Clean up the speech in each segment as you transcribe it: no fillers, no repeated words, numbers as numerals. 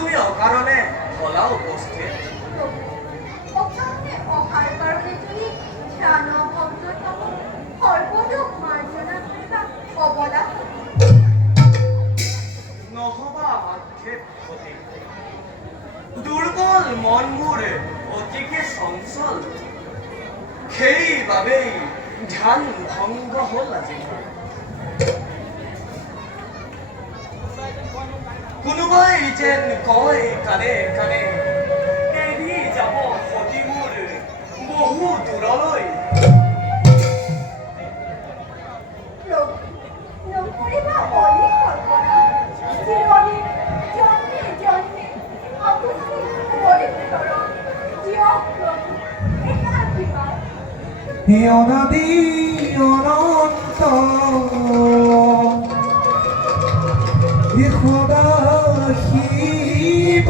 তুমি অকারণে হলা উপস্থিত। অকারণে অহার কারণে যদি ধ্যান ভক্ততম সর্বলোক মার্জনা করিবা অবলা নহবা আক্ষেপ ক্ষতি। দুর্বল মনবোৰ অতিকে চঞ্চল, সেইবাবেই ধ্যান ভংগ হল আজি। কোনোবাই যেন কয় কাণে কাণে, এৰি যাব সতিবোৰ বহু দূৰলৈ। নকৰিবা অলিক কল্পনা চিৰদিন জন্মে জন্মে আপুনি পৰিচৰণ দিয়ক প্ৰভু এটা আশীৰ্বাদ। হে অনাদি অনন্ত হে সদা শিৱ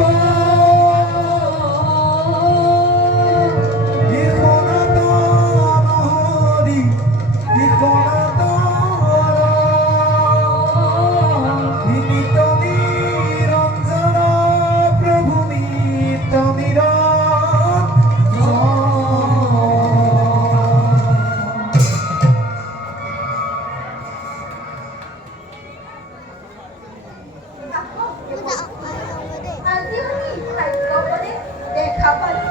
হে সনাতন হৰি হে সনাতন হে নিত নিৰঞ্জন প্ৰভু নিত নিৰঞ্জন। আজি আমি ভাগ্যবলে দেখা পালো